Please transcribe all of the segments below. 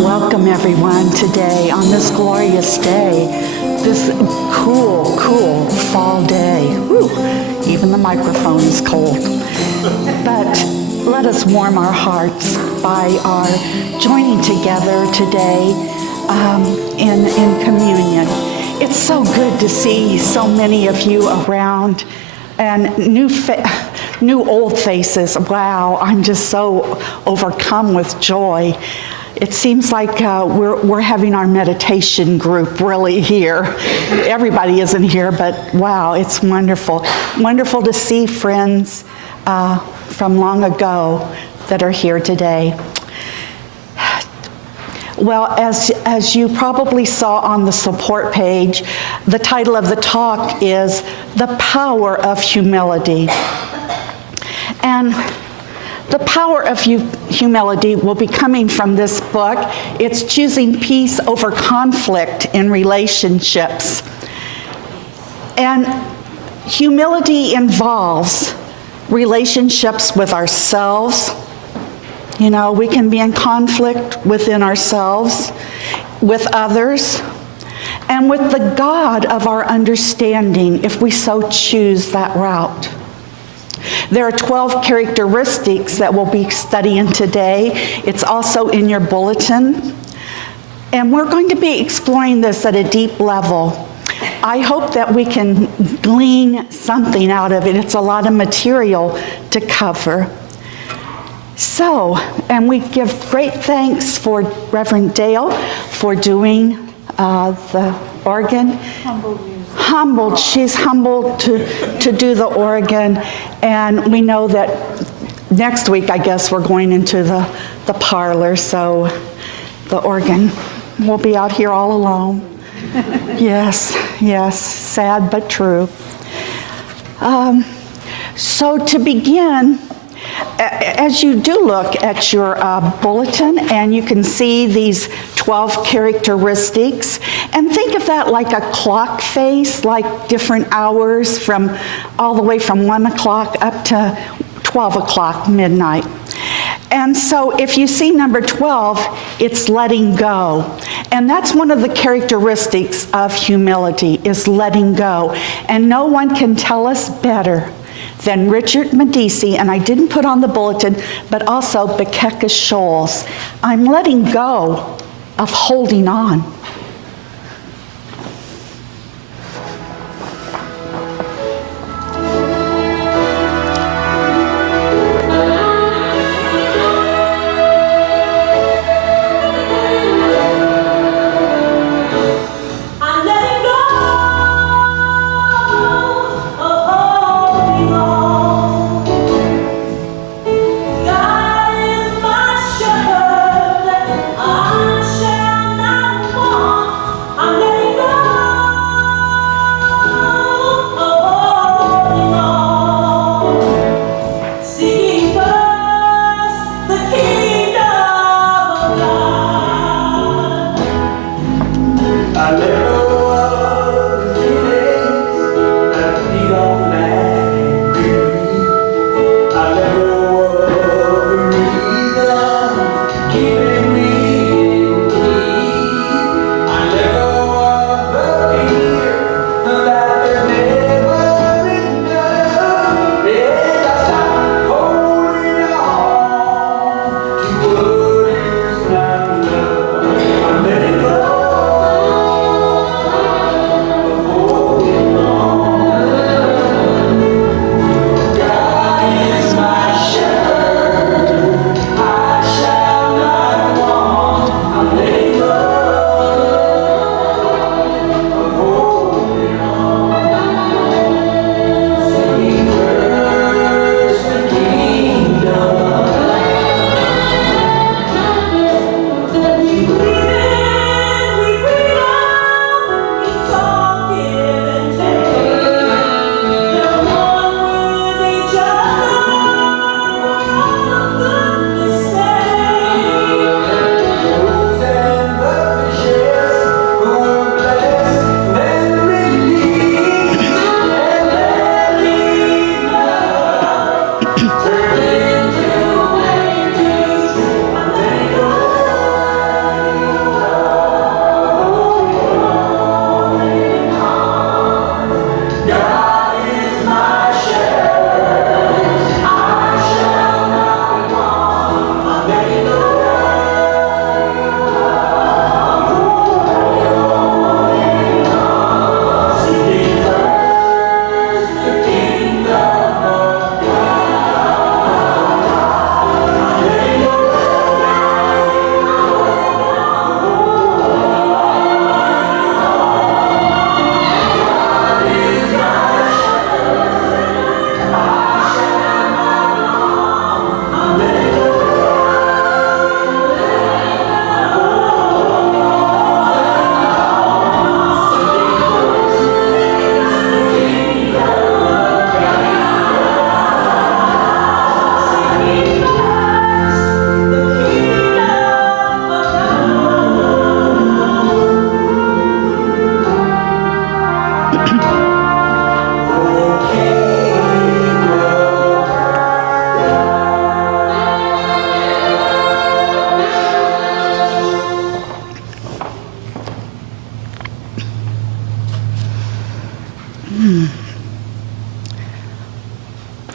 Welcome everyone today on this glorious day, this cool fall day. Whew, even the microphone is cold. But let us warm our hearts by our joining together today in communion. It's so good to see so many of you around and new old faces. Wow, I'm just so overcome with joy. It seems like we're having our meditation group really here. Everybody isn't here, but wow, it's wonderful. Wonderful to see friends from long ago that are here today. Well, as you probably saw on the support page, the title of the talk is The Power of Humility. And the power of humility will be coming from this book. It's choosing peace over conflict in relationships. And humility involves relationships with ourselves. You know, we can be in conflict within ourselves, with others, and with the God of our understanding if we so choose that route. There are 12 characteristics that we'll be studying today. It's also in your bulletin. And we're going to be exploring this at a deep level. I hope that we can glean something out of it. It's a lot of material to cover. So, and we give great thanks for Reverend Dale for doing the organ. Humbled. She's humbled to do the organ. And we know that next week, I guess, we're going into the parlor, so the organ will be out here all alone. Yes, sad but true. So to begin, as you do look at your bulletin and you can see these 12 characteristics, and think of that like a clock face, like different hours from all the way from 1 o'clock up to 12 o'clock midnight. And so if you see number 12, it's letting go. And that's one of the characteristics of humility, is letting go. And no one can tell us better than Richard Mekdeci, and I didn't put on the bulletin, but also Bekeka Scholes. I'm letting go of holding on. God is my shepherd, I shall not want.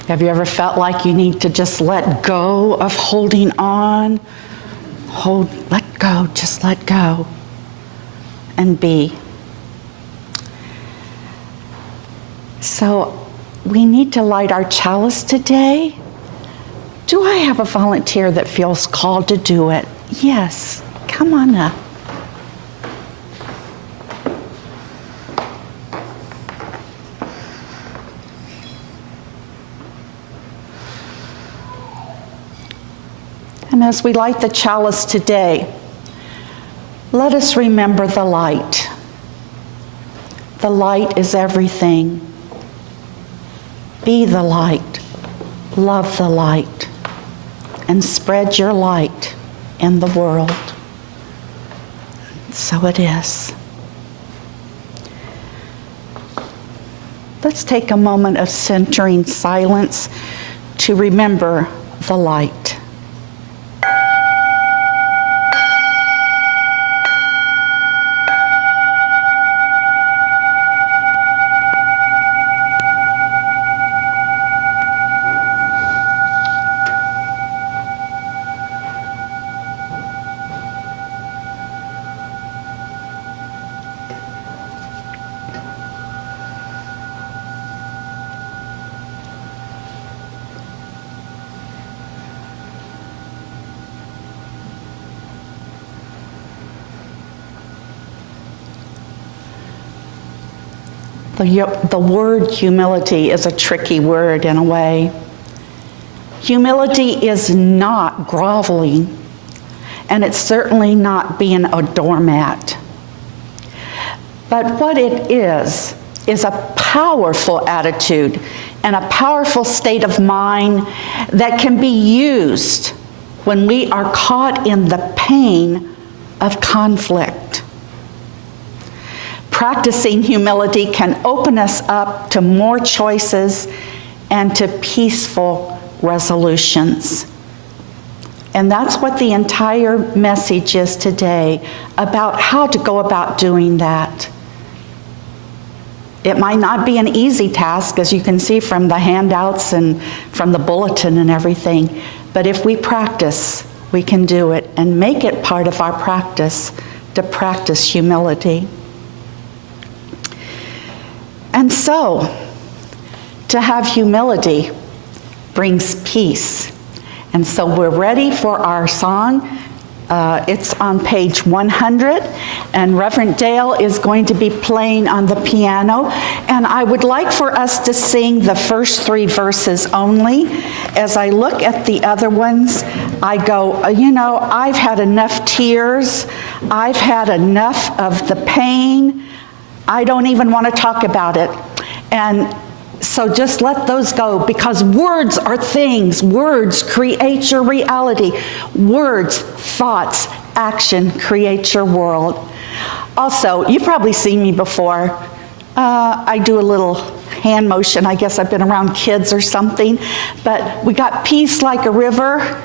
Have you ever felt like you need to just let go of holding on? Let go, just let go and be. So we need to light our chalice today. Do I have a volunteer that feels called to do it? Yes, come on up. And as we light the chalice today, let us remember the light. The light is everything. Be the light, love the light, and spread your light in the world. So it is. Let's take a moment of centering silence to remember the light. The word humility is a tricky word in a way. Humility is not groveling, and it's certainly not being a doormat. But what it is a powerful attitude and a powerful state of mind that can be used when we are caught in the pain of conflict. Practicing humility can open us up to more choices and to peaceful resolutions. And that's what the entire message is today, about how to go about doing that. It might not be an easy task, as you can see from the handouts and from the bulletin and everything, but if we practice, we can do it and make it part of our practice to practice humility. And so, to have humility brings peace. And so we're ready for our song. It's on page 100, and Reverend Dale is going to be playing on the piano. And I would like for us to sing the first 3 verses only. As I look at the other ones, I go, I've had enough tears. I've had enough of the pain. I don't even want to talk about it. And so just let those go, because words are things. Words create your reality. Words, thoughts, action create your world. Also, you've probably seen me before. I do a little hand motion. I guess I've been around kids or something. But we got peace like a river.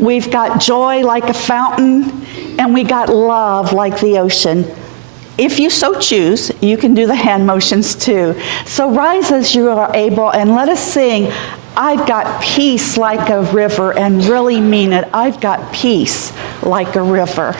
We've got joy like a fountain. And we got love like the ocean. If you so choose, you can do the hand motions too. So rise as you are able and let us sing, I've got peace like a river, and really mean it. I've got peace like a river.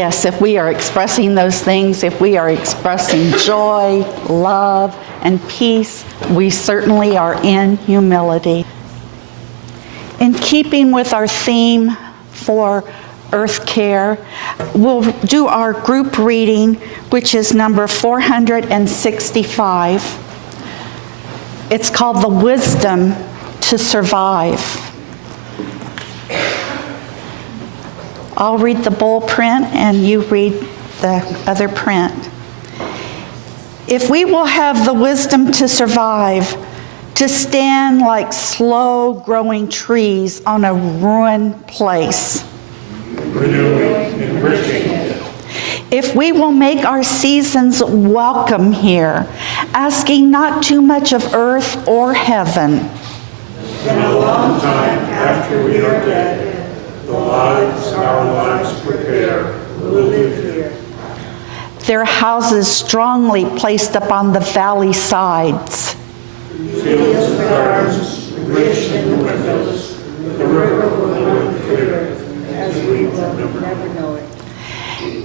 yes, if we are expressing those things, if we are expressing joy, love, and peace, we certainly are in humility. In keeping with our theme for Earth Care, we'll do our group reading, which is number 465. It's called The Wisdom to Survive. I'll read the bold print and you read the other print. If we will have the wisdom to survive, to stand like slow-growing trees on a ruined place, renewing, enriching it. If we will make our seasons welcome here, asking not too much of earth or heaven. In a long time after we are dead, the lives our lives prepare will live here. Their houses strongly placed upon the valley sides. Fields and gardens, rich in the windows, the river will run clear, as we will never know it.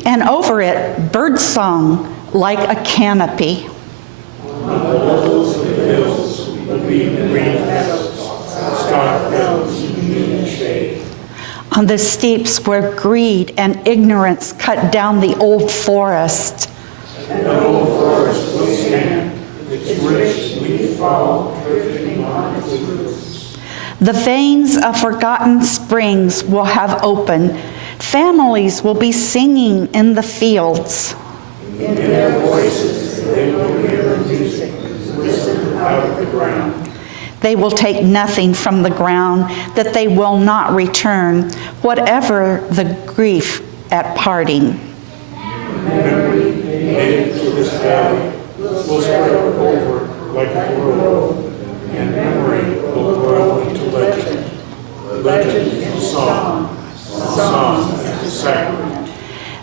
And over it, birdsong like a canopy. On the levels of the hills will be green meadows, stark hills in green shade. On the steeps where greed and ignorance cut down the old forest. And the old forest will stand, its rich leaf fall drifting on its roots. The veins of forgotten springs will have opened. Families will be singing in the fields. In their voices they will hear the music risen out of the ground. They will take nothing from the ground that they will not return, whatever the grief at parting. Memory native to this valley will spread over like a grove, and memory will grow into legend. Legend into song, song into sacrament.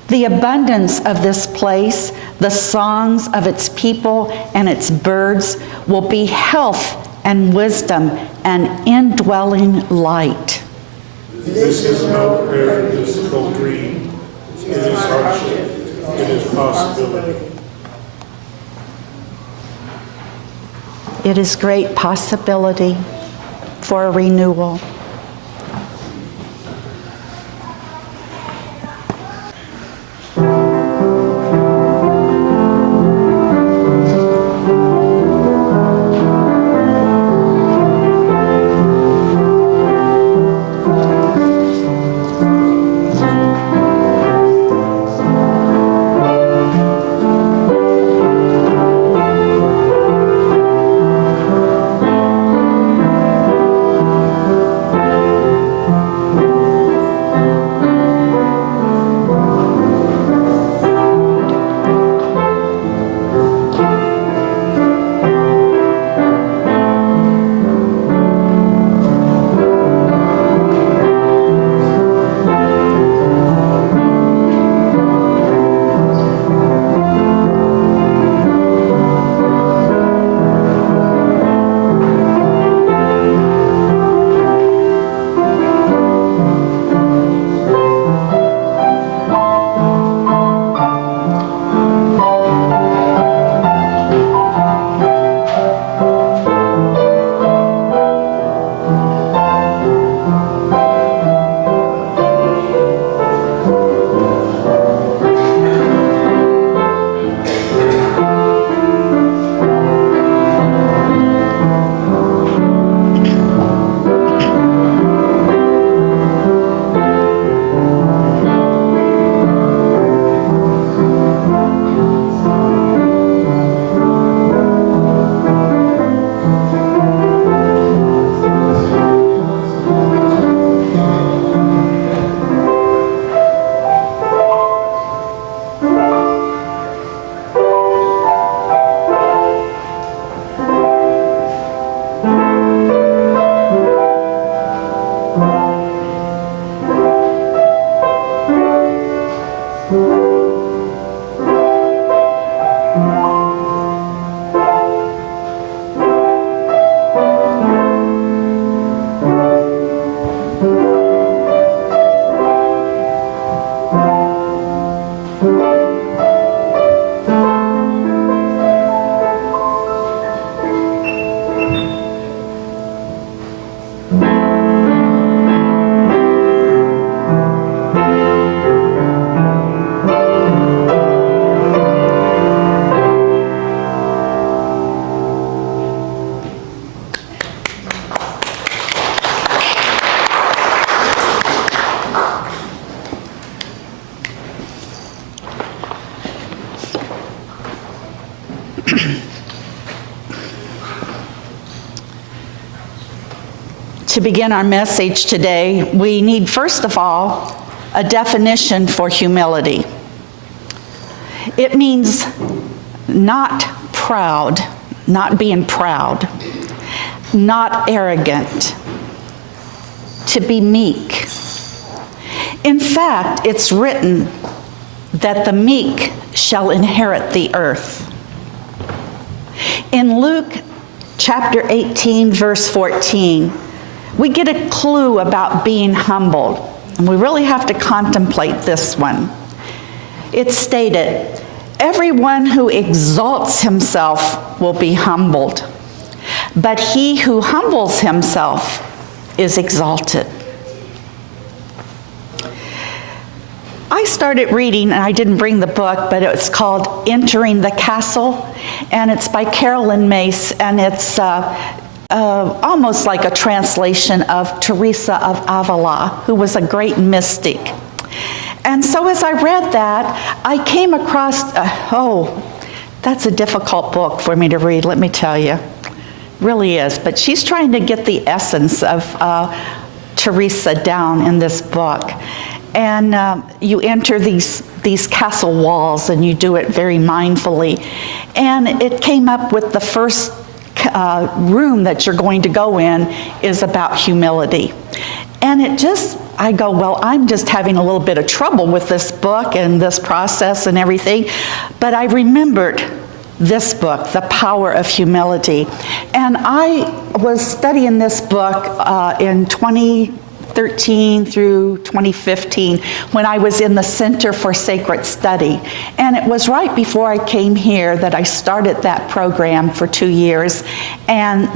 The abundance of this place, the songs of its people and its birds will be health and wisdom and indwelling light. This is no paradisical dream. It is hardship. It is possibility. It is great possibility for a renewal. to begin our message today, we need, first of all, a definition for humility. It means not proud, not being proud, not arrogant, to be meek. In fact, it's written that the meek shall inherit the earth. In Luke chapter 18, verse 14, we get a clue about being humbled, and we really have to contemplate this one. It's stated, "Everyone who exalts himself will be humbled, but he who humbles himself is exalted." I started reading, and I didn't bring the book, but it's called Entering the Castle, and it's by Carolyn Mace, and it's almost like a translation of Teresa of Avila, who was a great mystic. And so as I read that, I came across, that's a difficult book for me to read, let me tell you. Really is, but she's trying to get the essence of Teresa down in this book. And you enter these castle walls, and you do it very mindfully. And it came up with the first room that you're going to go in is about humility. And I go, well, I'm just having a little bit of trouble with this book and this process and everything. But I remembered this book, The Power of Humility. And I was studying this book in 2013 through 2015 when I was in the Center for Sacred Study. And it was right before I came here that I started that program for 2 years. And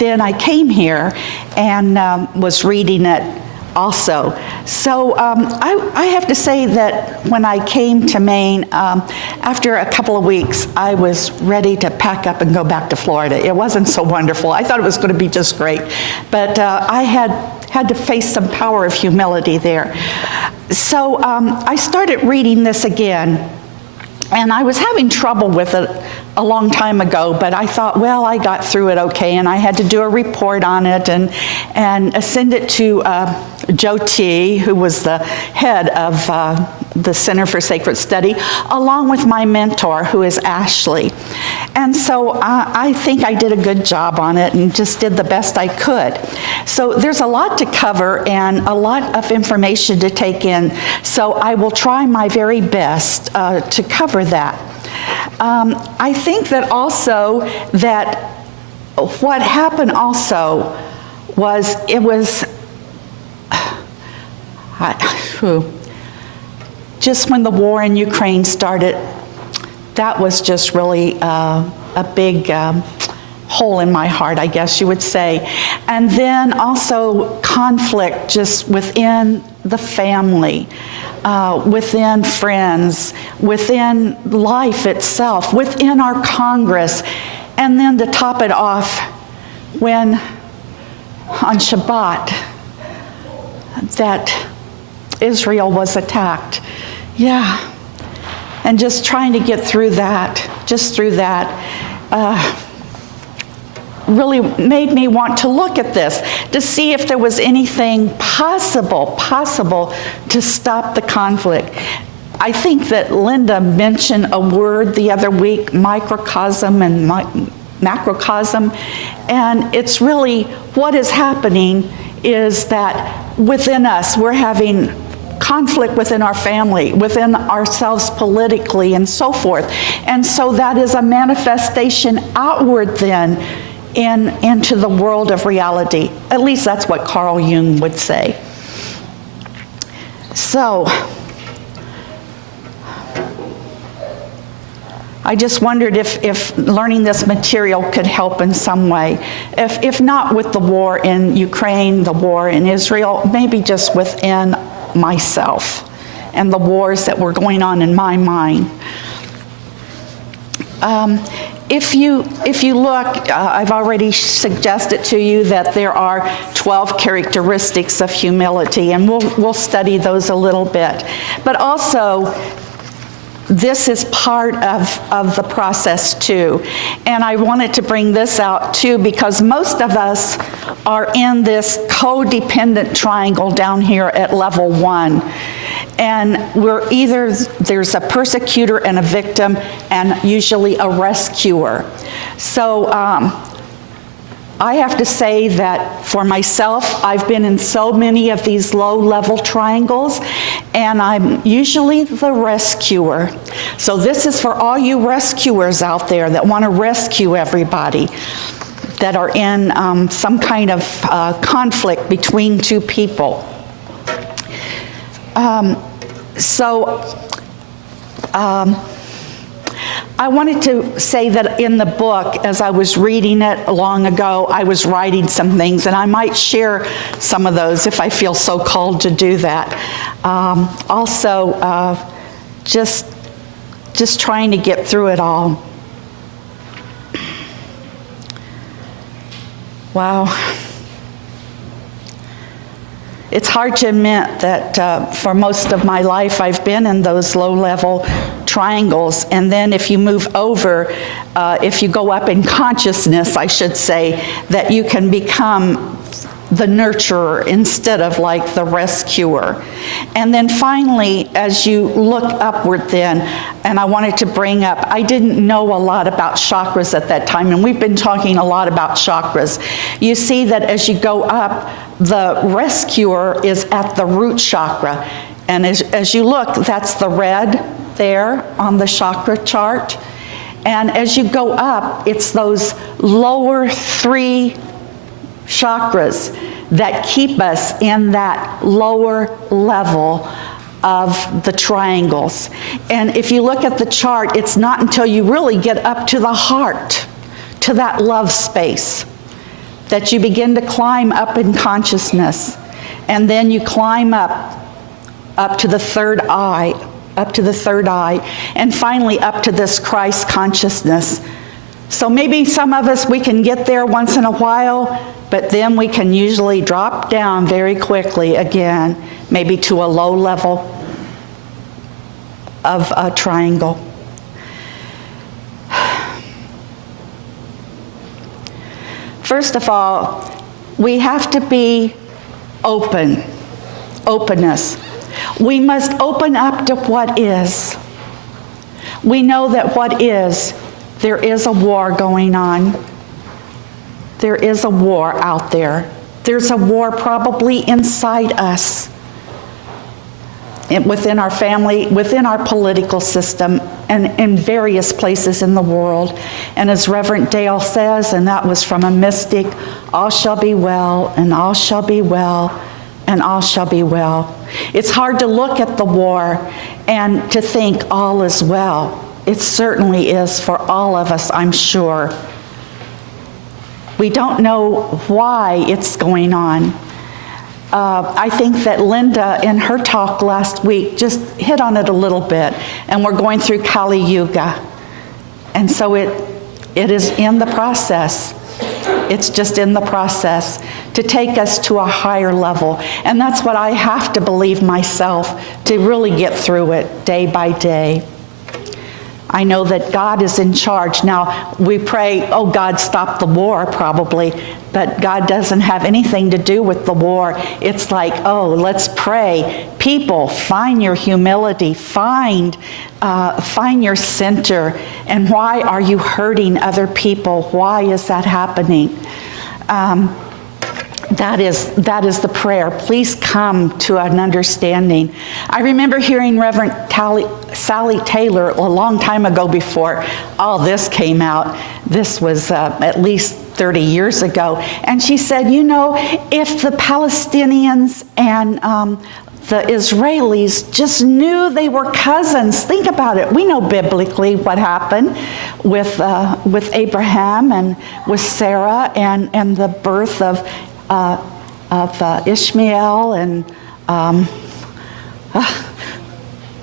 then I came here and was reading it also. So I have to say that when I came to Maine, after a couple of weeks, I was ready to pack up and go back to Florida. It wasn't so wonderful. I thought it was going to be just great. But I had to face some power of humility there. So I started reading this again, and I was having trouble with it a long time ago, but I thought, well, I got through it okay, and I had to do a report on it and send it to Joe T., who was the head of the Center for Sacred Study, along with my mentor, who is Ashley. And so I think I did a good job on it and just did the best I could. So there's a lot to cover and a lot of information to take in, so I will try my very best to cover that. I think that also that what happened also was just when the war in Ukraine started, that was just really a big hole in my heart, I guess you would say. And then also conflict just within the family. Within friends, within life itself, within our Congress. And then to top it off, when on Shabbat, that Israel was attacked. Yeah. And just trying to get through that, really made me want to look at this to see if there was anything possible to stop the conflict. I think that Linda mentioned a word the other week, microcosm and macrocosm, and it's really what is happening is that within us we're having conflict within our family, within ourselves politically and so forth. And so that is a manifestation outward then into the world of reality. At least that's what Carl Jung would say. So, I just wondered if learning this material could help in some way. If not with the war in Ukraine, the war in Israel, maybe just within myself and the wars that were going on in my mind. If you look, I've already suggested to you that there are 12 characteristics of humility, and we'll study those a little bit. But also, this is part of the process too. And I wanted to bring this out too because most of us are in this codependent triangle down here at level 1. And we're either, there's a persecutor and a victim, and usually a rescuer. So I have to say that for myself, I've been in so many of these low-level triangles, and I'm usually the rescuer. So this is for all you rescuers out there that want to rescue everybody that are in some kind of conflict between two people. I wanted to say that in the book, as I was reading it long ago, I was writing some things, and I might share some of those if I feel so called to do that. Just trying to get through it all. Wow. It's hard to admit that for most of my life I've been in those low-level triangles, and then if you move over, if you go up in consciousness, I should say, that you can become the nurturer instead of like the rescuer. And then finally, as you look upward then, and I wanted to bring up, I didn't know a lot about chakras at that time, and we've been talking a lot about chakras. You see that as you go up, the rescuer is at the root chakra. And as you look, that's the red there on the chakra chart. And as you go up, it's those lower 3 chakras that keep us in that lower level of the triangles. And if you look at the chart, it's not until you really get up to the heart, to that love space, that you begin to climb up in consciousness. And then you climb up to the third eye, and finally up to this Christ consciousness. So maybe some of us, we can get there once in a while, but then we can usually drop down very quickly again, maybe to a low level of a triangle. First of all, we have to be openness. We must open up to what is. We know that what is, there is a war going on. There is a war out there. There's a war probably inside us, within our family, within our political system, and in various places in the world. And as Reverend Dale says, and that was from a mystic, all shall be well, and all shall be well, and all shall be well. It's hard to look at the war and to think all is well. It certainly is for all of us, I'm sure. We don't know why it's going on. I think that Linda, in her talk last week, just hit on it a little bit. And we're going through Kali Yuga. And so it is in the process. It's just in the process to take us to a higher level. And that's what I have to believe myself to really get through it day by day. I know that God is in charge. Now, we pray, oh, God, stop the war, probably. But God doesn't have anything to do with the war. It's like, oh, let's pray. People, find your humility. Find your center. And why are you hurting other people? Why is that happening? That is the prayer. Please come to an understanding. I remember hearing Reverend Sally Taylor a long time ago before all this came out. This was at least 30 years ago. And she said, you know, if the Palestinians and the Israelis just knew they were cousins, think about it. We know biblically what happened with Abraham and with Sarah and the birth of Ishmael and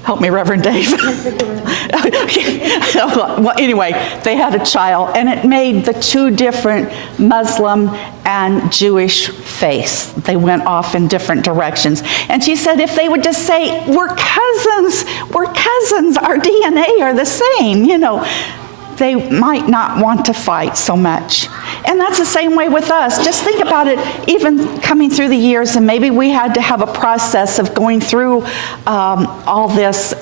help me, Reverend Dave. Well, anyway, they had a child, and it made the two different Muslim and Jewish faiths. They went off in different directions. And she said, if they would just say, we're cousins, our DNA are the same, you know, they might not want to fight so much. And that's the same way with us. Just think about it, even coming through the years, and maybe we had to have a process of going through all this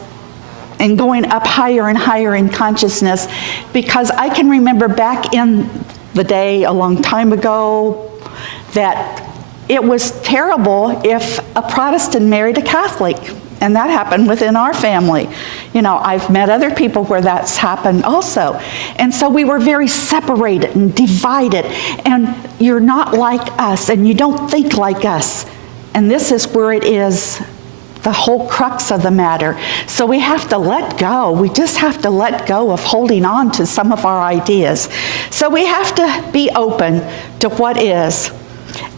and going up higher and higher in consciousness, because I can remember back in the day, a long time ago, that it was terrible if a Protestant married a Catholic. And that happened within our family. You know, I've met other people where that's happened also. And so we were very separated and divided. And you're not like us, and you don't think like us. And this is where it is, the whole crux of the matter. So we have to let go. We just have to let go of holding on to some of our ideas. So we have to be open to what is.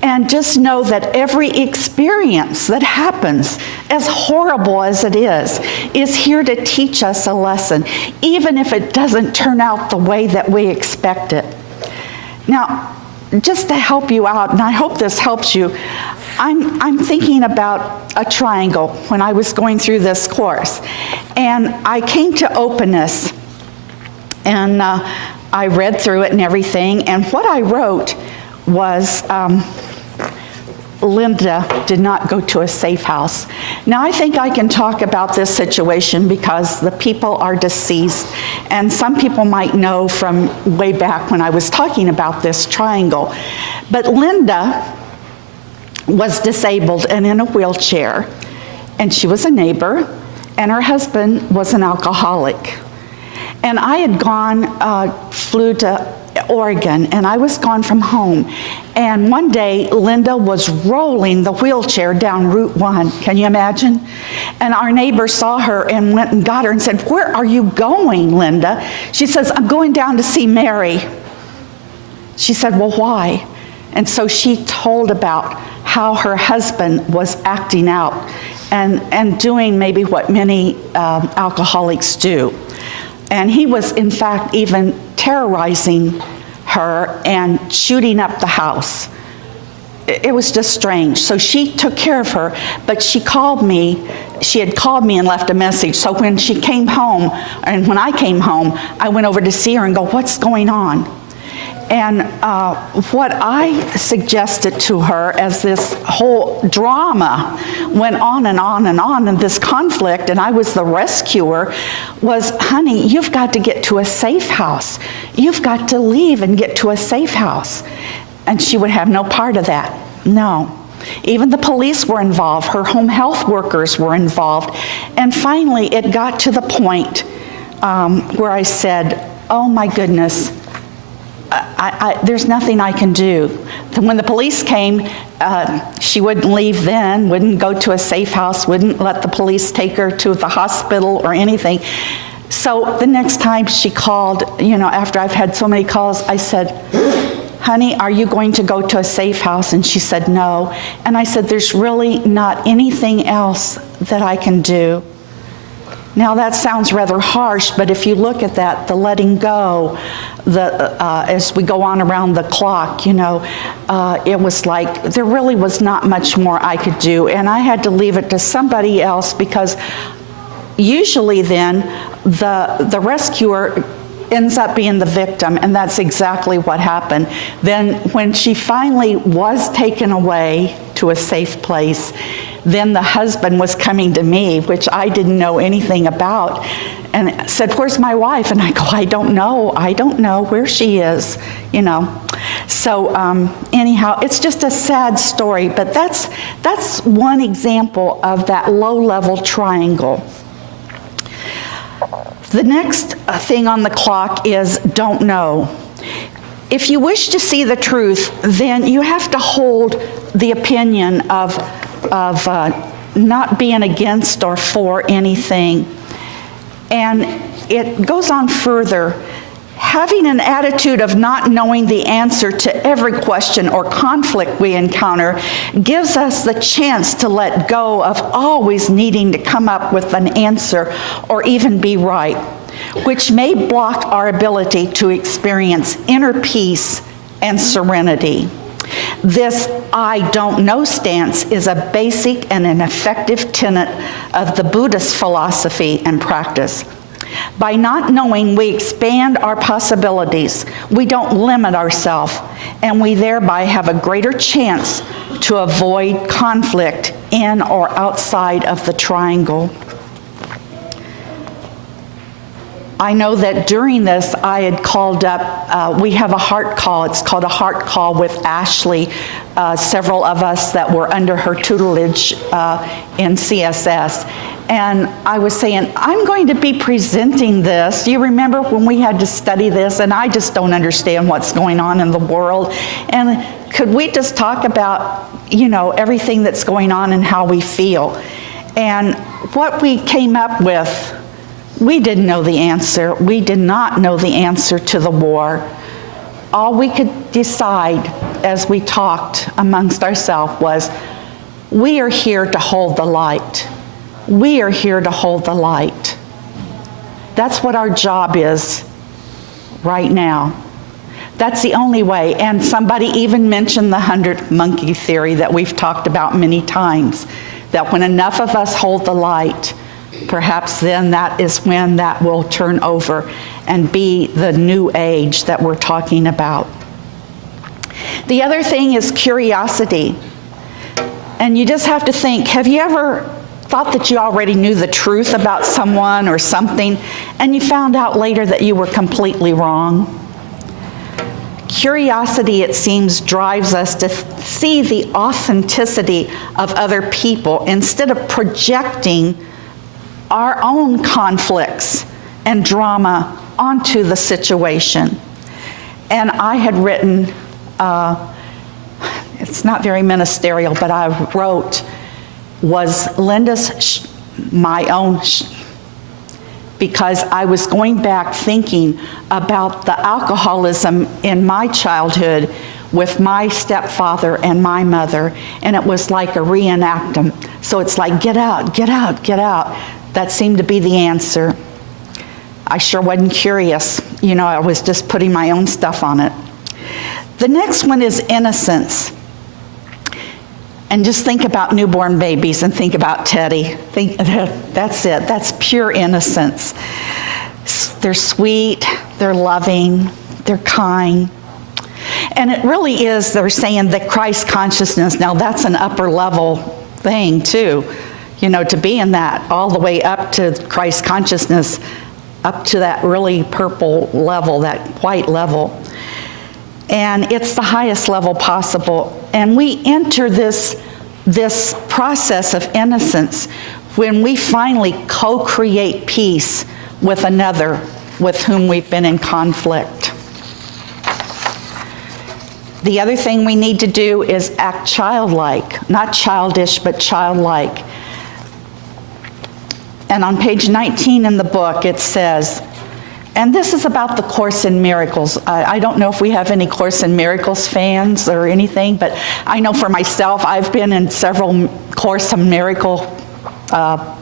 And just know that every experience that happens, as horrible as it is here to teach us a lesson, even if it doesn't turn out the way that we expect it. Now, just to help you out, and I hope this helps you, I'm thinking about a triangle when I was going through this course. And I came to openness, and I read through it and everything, and what I wrote was, Linda did not go to a safe house. Now, I think I can talk about this situation because the people are deceased, and some people might know from way back when I was talking about this triangle. But Linda was disabled and in a wheelchair, and she was a neighbor, and her husband was an alcoholic. And I had flew to Oregon, and I was gone from home. And one day, Linda was rolling the wheelchair down Route 1. Can you imagine? And our neighbor saw her and went and got her and said, "Where are you going, Linda?" She says, "I'm going down to see Mary." She said, "Well, why?" And so she told about how her husband was acting out and doing maybe what many alcoholics do. And he was, in fact, even terrorizing her and shooting up the house. It was just strange. So she took care of her, but she called me. She had called me and left a message. So when she came home, and when I came home, I went over to see her and go, "What's going on?" And what I suggested to her as this whole drama went on and on and on, and this conflict, and I was the rescuer, was, "Honey, you've got to get to a safe house. You've got to leave and get to a safe house." And she would have no part of that. No. Even the police were involved. Her home health workers were involved. And finally, it got to the point where I said, "Oh my goodness, there's nothing I can do." When the police came, she wouldn't leave then, wouldn't go to a safe house, wouldn't let the police take her to the hospital or anything. So the next time she called, you know, after I've had so many calls, I said, "Honey, are you going to go to a safe house?" And she said, "No." And I said, "There's really not anything else that I can do." Now that sounds rather harsh, but if you look at that, the letting go, as we go on around the clock, you know, it was like there really was not much more I could do, and I had to leave it to somebody else, because usually then the rescuer ends up being the victim, and that's exactly what happened. Then when she finally was taken away to a safe place, then the husband was coming to me, which I didn't know anything about, and said, "Where's my wife?" And I go, I don't know where she is, you know. So anyhow, it's just a sad story, but that's one example of that low-level triangle. The next thing on the clock is don't know. If you wish to see the truth, then you have to hold the opinion of not being against or for anything. And it goes on further. Having an attitude of not knowing the answer to every question or conflict we encounter gives us the chance to let go of always needing to come up with an answer or even be right, which may block our ability to experience inner peace and serenity. This "I don't know" stance is a basic and an effective tenet of the Buddhist philosophy and practice. By not knowing, we expand our possibilities. We don't limit ourselves, and we thereby have a greater chance to avoid conflict in or outside of the triangle. I know that during this, I had called up, we have a heart call. It's called a heart call with Ashley, several of us that were under her tutelage in CSS. And I was saying, I'm going to be presenting this. Do you remember when we had to study this? And I just don't understand what's going on in the world. And could we just talk about, everything that's going on and how we feel? And what we came up with, we didn't know the answer. We did not know the answer to the war. All we could decide as we talked amongst ourselves was, we are here to hold the light. We are here to hold the light. That's what our job is right now. That's the only way. And somebody even mentioned the 100 monkey theory that we've talked about many times, that when enough of us hold the light, perhaps then that is when that will turn over and be the new age that we're talking about. The other thing is curiosity. And you just have to think, have you ever thought that you already knew the truth about someone or something, and you found out later that you were completely wrong? Curiosity, it seems, drives us to see the authenticity of other people instead of projecting our own conflicts and drama onto the situation. And I had written, it's not very ministerial, but I wrote, was Linda's my own, because I was going back thinking about the alcoholism in my childhood with my stepfather and my mother, and it was like a reenactment. So it's like, get out, get out, get out. That seemed to be the answer. I sure wasn't curious. I was just putting my own stuff on it. The next one is innocence. And just think about newborn babies and think about Teddy. That's it. That's pure innocence. They're sweet, they're loving, they're kind. And it really is, they're saying that Christ consciousness, now that's an upper level thing too. To be in that all the way up to Christ consciousness, up to that really purple level, that white level. And it's the highest level possible. And we enter this process of innocence when we finally co-create peace with another with whom we've been in conflict. The other thing we need to do is act childlike, not childish, but childlike. And on page 19 in the book, it says, and this is about the Course in Miracles. I don't know if we have any Course in Miracles fans or anything, but I know for myself, I've been in several Course in Miracles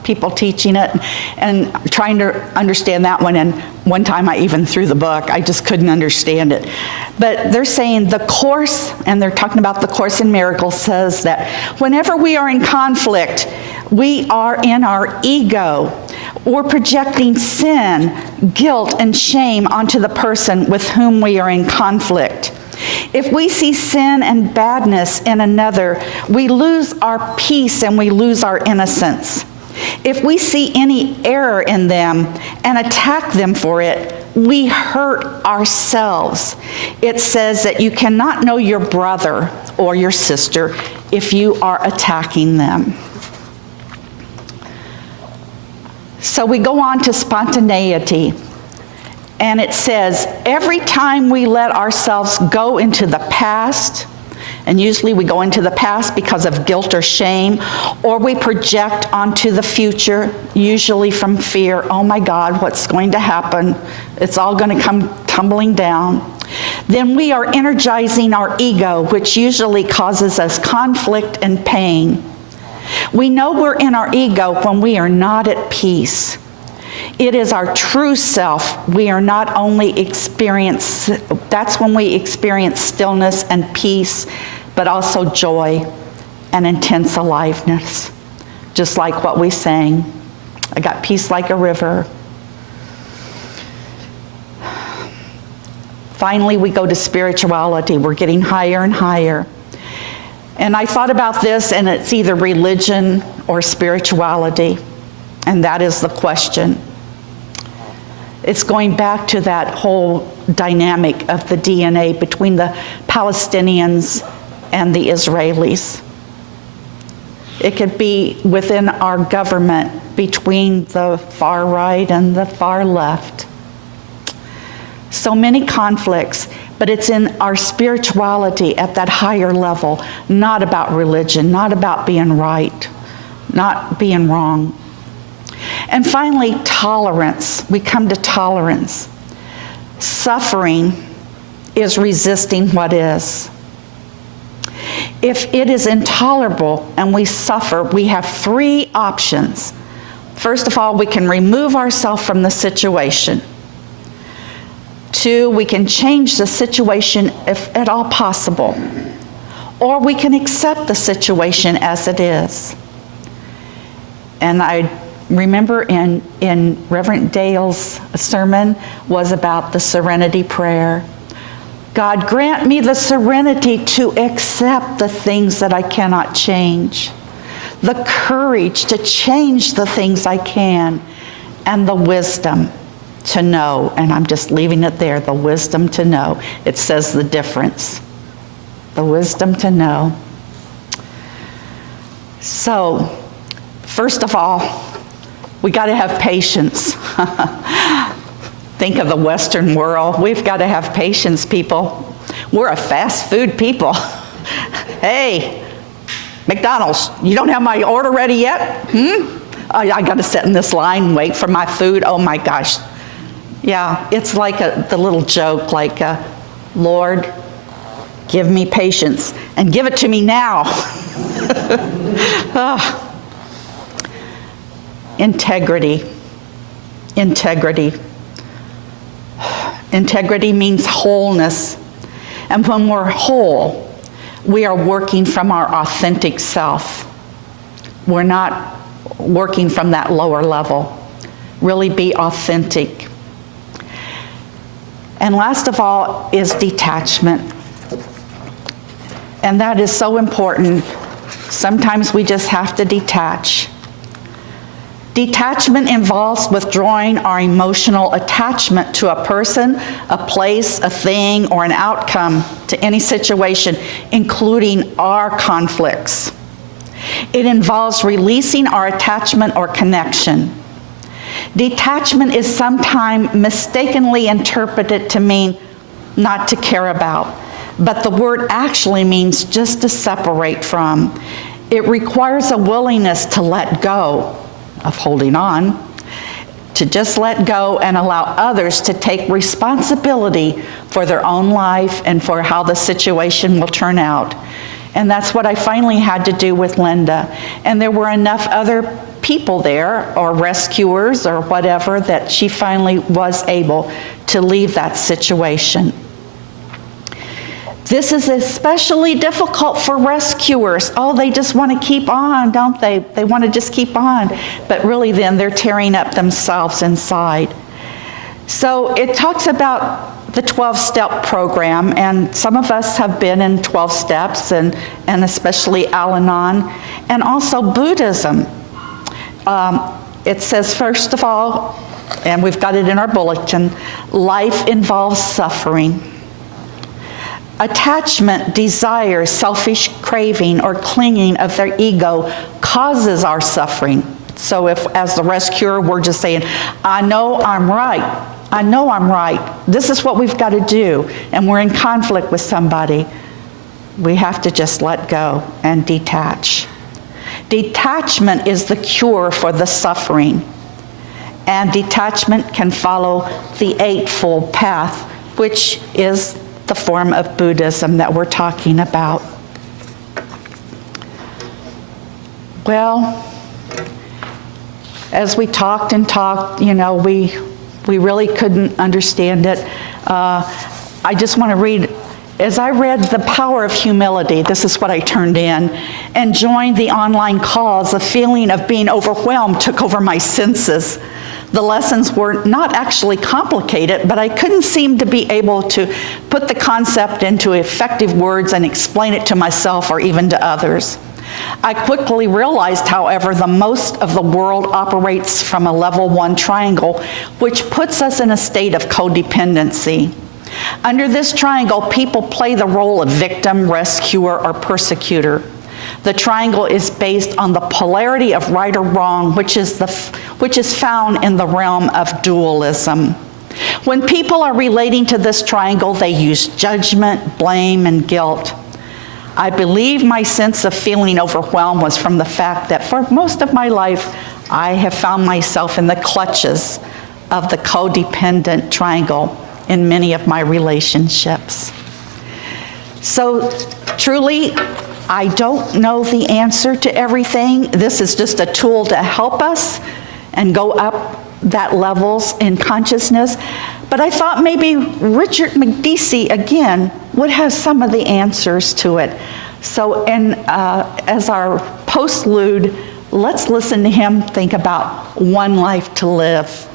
people teaching it and trying to understand that one. And one time I even threw the book. I just couldn't understand it. But they're saying the Course, and they're talking about the Course in Miracles, says that whenever we are in conflict, we are in our ego. We're projecting sin, guilt, and shame onto the person with whom we are in conflict. If we see sin and badness in another, we lose our peace and we lose our innocence. If we see any error in them and attack them for it, we hurt ourselves. It says that you cannot know your brother or your sister if you are attacking them. So we go on to spontaneity. And it says, every time we let ourselves go into the past, and usually we go into the past because of guilt or shame, or we project onto the future, usually from fear, oh my God, what's going to happen? It's all going to come tumbling down. Then we are energizing our ego, which usually causes us conflict and pain. We know we're in our ego when we are not at peace. It is our true self. We are not only that's when we experience stillness and peace, but also joy and intense aliveness. Just like what we sang. I got peace like a river. Finally, we go to spirituality. We're getting higher and higher. And I thought about this, and it's either religion or spirituality. And that is the question. It's going back to that whole dynamic of the DNA between the Palestinians and the Israelis. It could be within our government between the far right and the far left. So many conflicts, but it's in our spirituality at that higher level, not about religion, not about being right, not being wrong. And finally, tolerance. We come to tolerance. Suffering is resisting what is. If it is intolerable and we suffer, we have three options. First of all, we can remove ourselves from the situation. 2, we can change the situation if at all possible. Or we can accept the situation as it is. And I remember in Reverend Dale's sermon was about the serenity prayer. God, grant me the serenity to accept the things that I cannot change, the courage to change the things I can, and the wisdom to know. And I'm just leaving it there, the wisdom to know. It says the difference. The wisdom to know. So, first of all, we got to have patience. Think of the Western world. We've got to have patience, people. We're a fast food people. Hey, McDonald's, you don't have my order ready yet? I got to sit in this line and wait for my food. Oh my gosh. Yeah, it's like the little joke, like, Lord, give me patience and give it to me now. Integrity. Integrity. Integrity means wholeness. And when we're whole, we are working from our authentic self. We're not working from that lower level. Really be authentic. And last of all is detachment. And that is so important. Sometimes we just have to detach. Detachment involves withdrawing our emotional attachment to a person, a place, a thing, or an outcome to any situation, including our conflicts. It involves releasing our attachment or connection. Detachment is sometimes mistakenly interpreted to mean not to care about, but the word actually means just to separate from. It requires a willingness to let go of holding on, to just let go and allow others to take responsibility for their own life and for how the situation will turn out. And that's what I finally had to do with Linda. And there were enough other people there, or rescuers or whatever, that she finally was able to leave that situation. This is especially difficult for rescuers. Oh, they just want to keep on, don't they? They want to just keep on. But really then they're tearing up themselves inside. So it talks about the 12-step program, and some of us have been in 12 steps, and especially Al-Anon, and also Buddhism. It says, first of all, and we've got it in our bulletin, life involves suffering. Attachment, desire, selfish craving, or clinging of their ego causes our suffering. So if, as the rescuer, we're just saying, I know I'm right. I know I'm right. This is what we've got to do. And we're in conflict with somebody. We have to just let go and detach. Detachment is the cure for the suffering. And detachment can follow the Eightfold Path, which is the form of Buddhism that we're talking about. Well, as we talked and talked, you know, we really couldn't understand it. I just want to read, as I read The Power of Humility, this is what I turned in, and joined the online calls, a feeling of being overwhelmed took over my senses. The lessons were not actually complicated, but I couldn't seem to be able to put the concept into effective words and explain it to myself or even to others. I quickly realized, however, that most of the world operates from a level 1 triangle, which puts us in a state of codependency. Under this triangle, people play the role of victim, rescuer, or persecutor. The triangle is based on the polarity of right or wrong, which is found in the realm of dualism. When people are relating to this triangle, they use judgment, blame, and guilt. I believe my sense of feeling overwhelmed was from the fact that for most of my life, I have found myself in the clutches of the codependent triangle in many of my relationships. So truly, I don't know the answer to everything. This is just a tool to help us and go up that levels in consciousness. But I thought maybe Richard Mekdeci, again, would have some of the answers to it. So as our postlude, let's listen to him think about one life to live.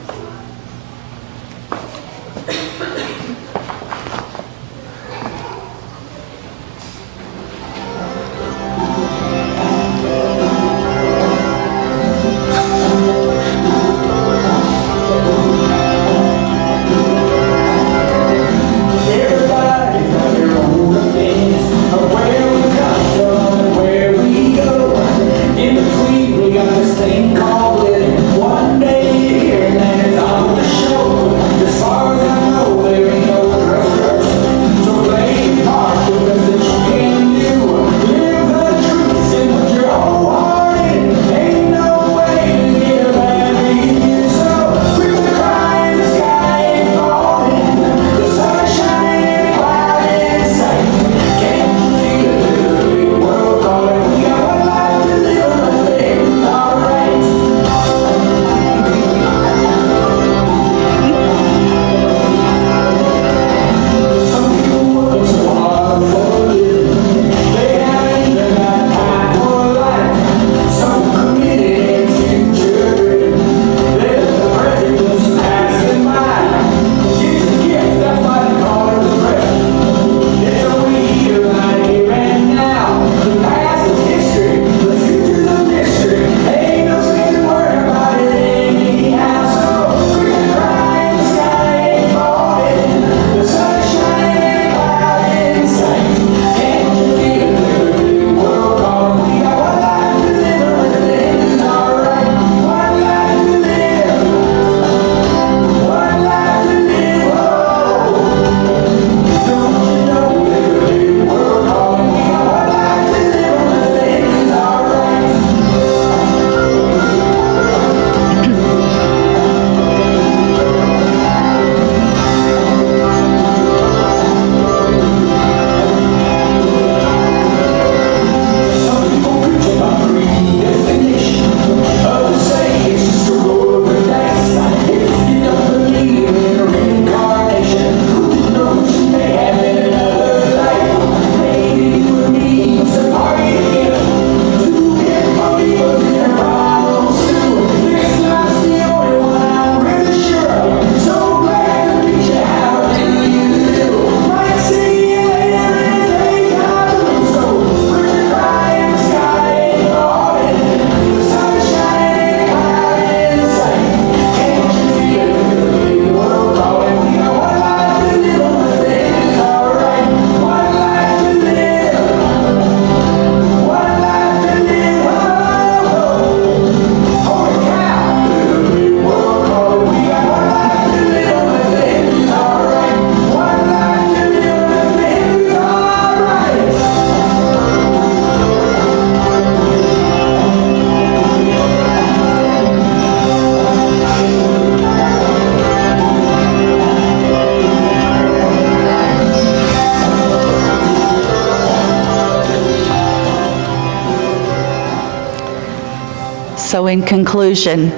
So in conclusion,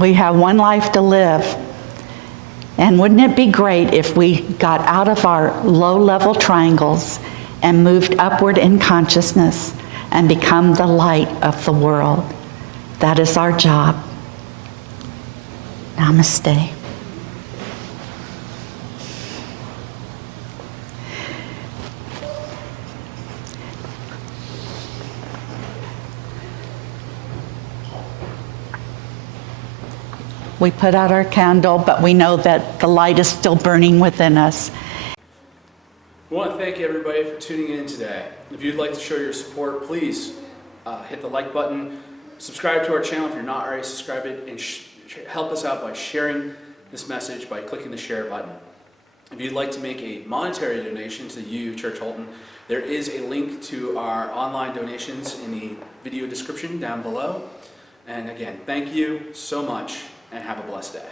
we have one life to live. And wouldn't it be great if we got out of our low-level triangles and moved upward in consciousness and become the light of the world? That is our job. Namaste. We put out our candle, but we know that the light is still burning within us. I want to thank everybody for tuning in today. If you'd like to show your support, please hit the like button, subscribe to our channel if you're not already subscribed, and help us out by sharing this message by clicking the share button. If you'd like to make a monetary donation to you, Church Holton, there is a link to our online donations in the video description down below. And again, thank you so much, and have a blessed day.